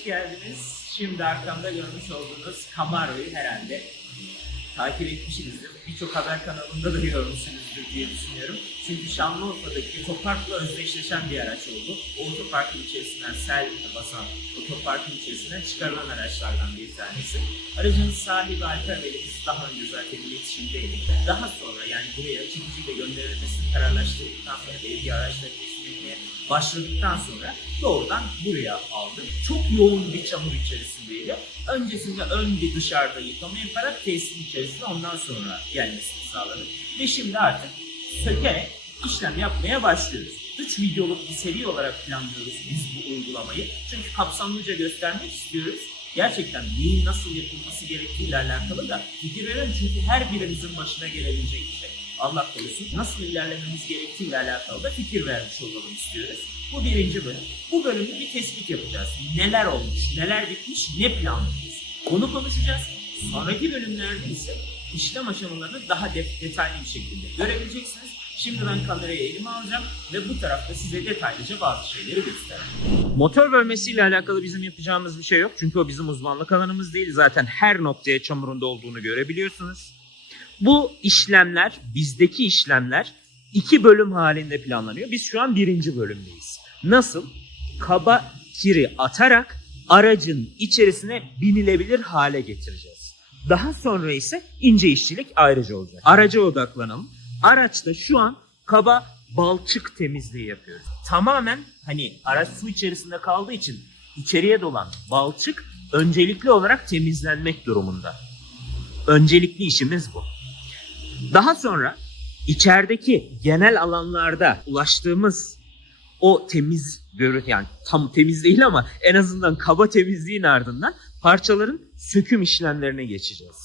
hoş geldiniz. Şimdi arkamda görmüş olduğunuz Camaro'yu herhalde takip etmişsinizdir. Birçok haber kanalında da görmüşsünüzdür diye düşünüyorum. Çünkü Şanlıurfa'daki otoparkla özdeşleşen bir araç oldu. O otoparkın içerisinden sel basan otoparkın içerisinden çıkarılan araçlardan bir tanesi. Aracın sahibi Alper Bey'imiz daha önce zaten iletişimdeydi. Daha sonra yani buraya çekiciyle gönderilmesini kararlaştırdıktan sonra belediye araçları teslim etmeye başladıktan sonra doğrudan buraya aldık. Çok yoğun bir çamur içerisindeydi. Öncesinde ön bir dışarıda yıkama yaparak tesisin içerisine ondan sonra gelmesini sağladık. Ve şimdi artık sökerek işlem yapmaya başlıyoruz. 3 videoluk bir seri olarak planlıyoruz biz bu uygulamayı. Çünkü kapsamlıca göstermek istiyoruz. Gerçekten neyin nasıl yapılması gerektiğiyle alakalı da fikir verelim çünkü her birimizin başına gelebilecek bir şey. Allah korusun nasıl ilerlememiz gerektiğiyle alakalı da fikir vermiş olalım istiyoruz. Bu birinci bölüm. Bu bölümde bir tespit yapacağız. Neler olmuş, neler bitmiş, ne planlıyoruz? Bunu konuşacağız. Sonraki bölümlerde ise işlem aşamalarını daha detaylı bir şekilde görebileceksiniz. Şimdi ben kamerayı elime alacağım ve bu tarafta size detaylıca bazı şeyleri göstereceğim. Motor bölmesiyle alakalı bizim yapacağımız bir şey yok. Çünkü o bizim uzmanlık alanımız değil. Zaten her noktaya çamurunda olduğunu görebiliyorsunuz. Bu işlemler, bizdeki işlemler 2 bölüm halinde planlanıyor. Biz şu an 1. bölümdeyiz. Nasıl? Kaba kiri atarak aracın içerisine binilebilir hale getireceğiz. Daha sonra ise ince işçilik ayrıca olacak. Araca odaklanalım. Araçta şu an kaba balçık temizliği yapıyoruz. Tamamen hani araç su içerisinde kaldığı için içeriye dolan balçık öncelikli olarak temizlenmek durumunda. Öncelikli işimiz bu. Daha sonra içerideki genel alanlarda ulaştığımız o temiz yani tam temiz değil ama en azından kaba temizliğin ardından parçaların söküm işlemlerine geçeceğiz.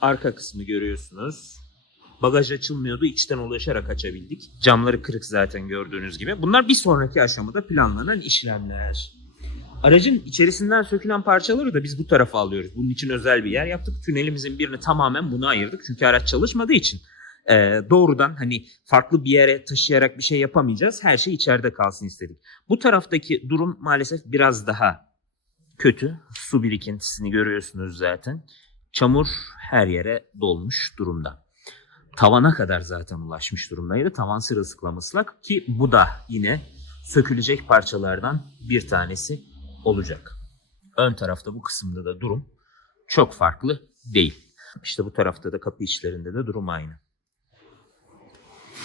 Arka kısmı görüyorsunuz. Bagaj açılmıyordu, içten ulaşarak açabildik. Camları kırık zaten gördüğünüz gibi. Bunlar bir sonraki aşamada planlanan işlemler. Aracın içerisinden sökülen parçaları da biz bu tarafa alıyoruz. Bunun için özel bir yer yaptık. Tünelimizin birini tamamen buna ayırdık. Çünkü araç çalışmadığı için doğrudan hani farklı bir yere taşıyarak bir şey yapamayacağız. Her şey içeride kalsın istedik. Bu taraftaki durum maalesef biraz daha kötü. Su birikintisini görüyorsunuz zaten. Çamur her yere dolmuş durumda. Tavana kadar zaten ulaşmış durumdaydı. Tavan sırılsıklam ıslak ki bu da yine sökülecek parçalardan bir tanesi olacak. Ön tarafta bu kısımda da durum çok farklı değil. İşte bu tarafta da kapı içlerinde de durum aynı.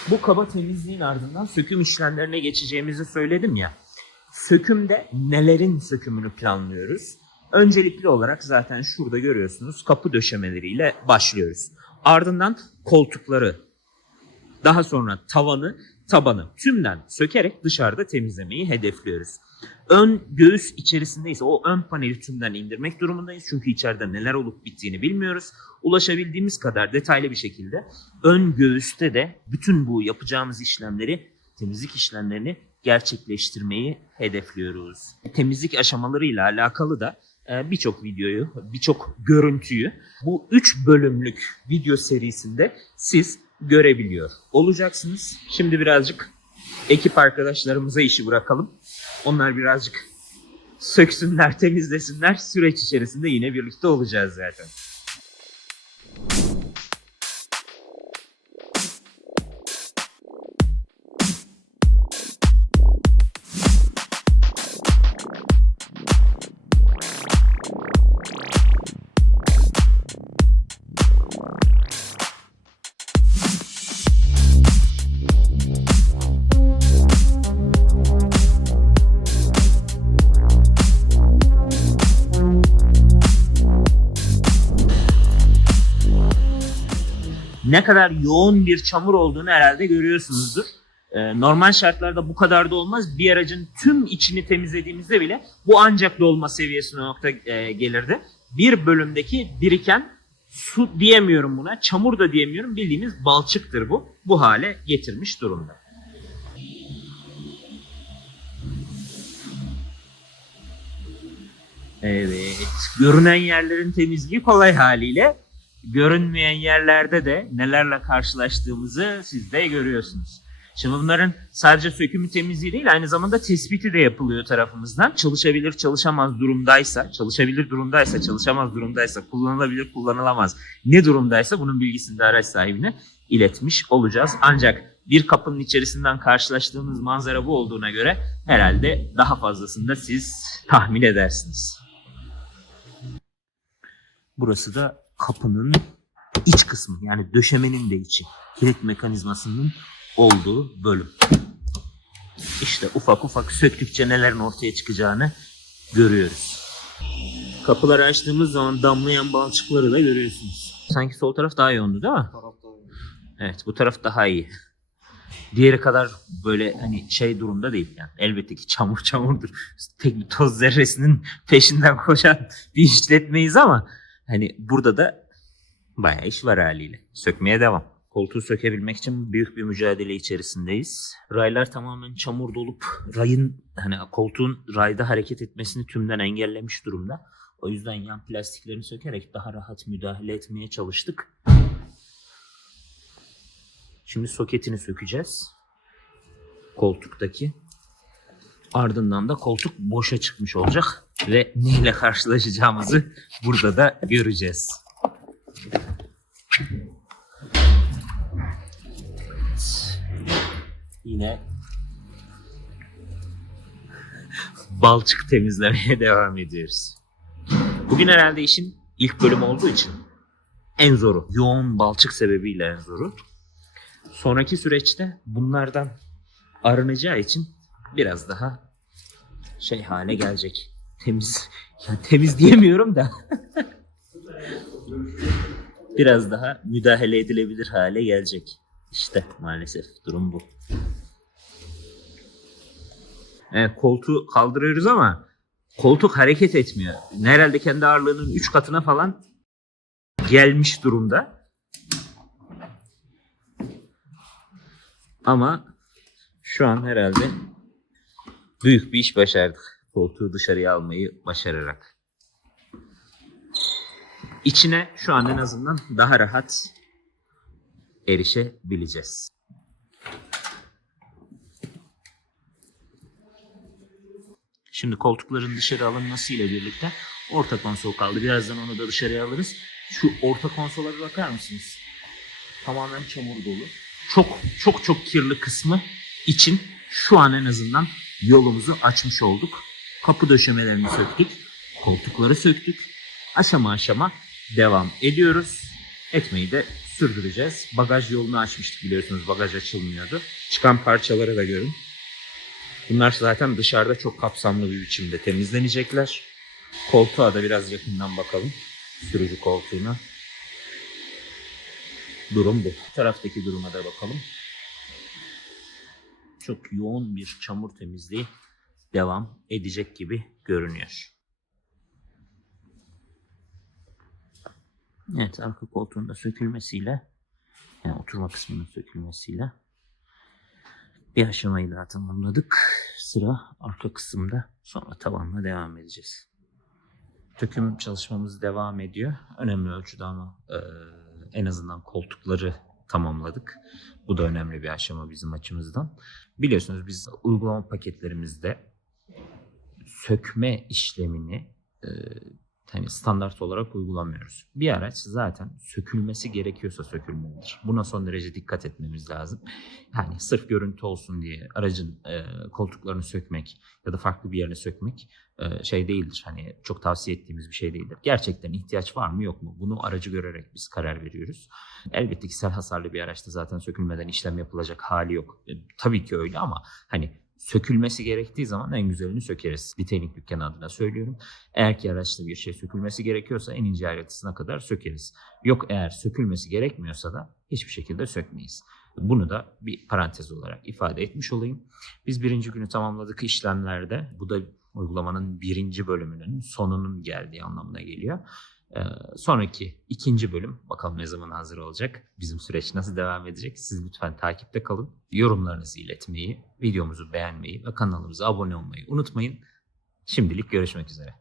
Bu kaba temizliğin ardından söküm işlemlerine geçeceğimizi söyledim ya. Sökümde nelerin sökümünü planlıyoruz? Öncelikli olarak zaten şurada görüyorsunuz kapı döşemeleriyle başlıyoruz. Ardından koltukları, daha sonra tavanı, tabanı tümden sökerek dışarıda temizlemeyi hedefliyoruz. Ön göğüs içerisindeyse o ön paneli tümden indirmek durumundayız. Çünkü içeride neler olup bittiğini bilmiyoruz. Ulaşabildiğimiz kadar detaylı bir şekilde ön göğüste de bütün bu yapacağımız işlemleri, temizlik işlemlerini gerçekleştirmeyi hedefliyoruz. Temizlik aşamalarıyla alakalı da birçok videoyu, birçok görüntüyü bu 3 bölümlük video serisinde siz görebiliyor olacaksınız. Şimdi birazcık ekip arkadaşlarımıza işi bırakalım. Onlar birazcık söksünler, temizlesinler. Süreç içerisinde yine birlikte olacağız zaten. Ne kadar yoğun bir çamur olduğunu herhalde görüyorsunuzdur. Normal şartlarda bu kadar da olmaz. Bir aracın tüm içini temizlediğimizde bile bu ancak dolma seviyesine gelirdi. Bir bölümdeki biriken su diyemiyorum buna, çamur da diyemiyorum. Bildiğimiz balçıktır bu. Bu hale getirmiş durumda. Evet, görünen yerlerin temizliği kolay haliyle. Görünmeyen yerlerde de nelerle karşılaştığımızı siz de görüyorsunuz. Şimdi bunların sadece sökümü temizliği değil, aynı zamanda tespiti de yapılıyor tarafımızdan. Çalışabilir, çalışamaz durumdaysa, çalışabilir durumdaysa, çalışamaz durumdaysa, kullanılabilir, kullanılamaz ne durumdaysa bunun bilgisini de araç sahibine iletmiş olacağız. Ancak bir kapının içerisinden karşılaştığımız manzara bu olduğuna göre herhalde daha fazlasını da siz tahmin edersiniz. Burası da kapının iç kısmı, yani döşemenin de içi. Kilit mekanizmasının olduğu bölüm. İşte ufak ufak söktükçe nelerin ortaya çıkacağını görüyoruz. Kapıları açtığımız zaman damlayan balçıkları da görüyorsunuz. Sanki sol taraf daha yoğundu değil mi? Evet, bu taraf daha iyi. Diğeri kadar böyle hani şey durumda değil yani. Elbette ki çamurdur. Tek bir toz zerresinin peşinden koşan bir işletmeyiz ama hani burada da bayağı iş var haliyle. Sökmeye devam. Koltuğu sökebilmek için büyük bir mücadele içerisindeyiz. Raylar tamamen çamur dolup koltuğun rayda hareket etmesini tümden engellemiş durumda. O yüzden yan plastiklerini sökerek daha rahat müdahale etmeye çalıştık. Şimdi soketini sökeceğiz. Koltuktaki. Ardından da koltuk boşa çıkmış olacak ve neyle karşılaşacağımızı burada da göreceğiz. Yine balçık temizlemeye devam ediyoruz. Bugün herhalde işin ilk bölümü olduğu için en zoru. Yoğun balçık sebebiyle en zoru. Sonraki süreçte bunlardan arınacağı için biraz daha hale gelecek. Temiz diyemiyorum da biraz daha müdahale edilebilir hale gelecek. İşte maalesef durum bu. Evet, koltuğu kaldırıyoruz ama koltuk hareket etmiyor. Herhalde kendi ağırlığının 3 katına falan gelmiş durumda. Ama şu an herhalde büyük bir iş başardık. Koltuğu dışarıya almayı başararak. İçine şu an en azından daha rahat erişebileceğiz. Şimdi koltukların dışarı alınması ile birlikte orta konsol kaldı. Birazdan onu da dışarıya alırız. Şu orta konsola bir bakar mısınız? Tamamen çamur dolu. Çok kirli kısmı için şu an en azından yolumuzu açmış olduk. Kapı döşemelerini söktük. Koltukları söktük. Aşama aşama devam ediyoruz. Etmeyi de sürdüreceğiz. Bagaj yolunu açmıştık biliyorsunuz. Bagaj açılmıyordu. Çıkan parçaları da görün. Bunlar zaten dışarıda çok kapsamlı bir biçimde temizlenecekler. Koltuğa da biraz yakından bakalım. Sürücü koltuğuna. Durum bu. Bu taraftaki duruma da bakalım. Çok yoğun bir çamur temizliği devam edecek gibi görünüyor. Evet, arka koltuğun da sökülmesiyle, yani oturma kısmının sökülmesiyle bir aşamayı daha tamamladık. Sıra arka kısımda, sonra tavanla devam edeceğiz. Söküm çalışmamız devam ediyor. Önemli ölçüde ama en azından koltukları tamamladık. Bu da önemli bir aşama bizim açımızdan. Biliyorsunuz biz uygulama paketlerimizde sökme işlemini standart olarak uygulamıyoruz. Bir araç zaten sökülmesi gerekiyorsa sökülmelidir. Buna son derece dikkat etmemiz lazım. Yani sırf görüntü olsun diye aracın koltuklarını sökmek ya da farklı bir yerine sökmek değildir. Hani çok tavsiye ettiğimiz bir şey değildir. Gerçekten ihtiyaç var mı yok mu? Bunu aracı görerek biz karar veriyoruz. Elbette ki sel hasarlı bir araçta zaten sökülmeden işlem yapılacak hali yok. Tabii ki öyle ama sökülmesi gerektiği zaman en güzelini sökeriz. Detailing dükkanı adına söylüyorum. Eğer ki araçta bir şey sökülmesi gerekiyorsa en ince ayrıntısına kadar sökeriz. Yok, eğer sökülmesi gerekmiyorsa da hiçbir şekilde sökmeyiz. Bunu da bir parantez olarak ifade etmiş olayım. Biz birinci günü tamamladık işlemlerde. Bu da uygulamanın birinci bölümünün sonunun geldiği anlamına geliyor. Sonraki ikinci bölüm bakalım ne zaman hazır olacak, bizim süreç nasıl devam edecek, siz lütfen takipte kalın, yorumlarınızı iletmeyi, videomuzu beğenmeyi ve kanalımıza abone olmayı unutmayın. Şimdilik görüşmek üzere.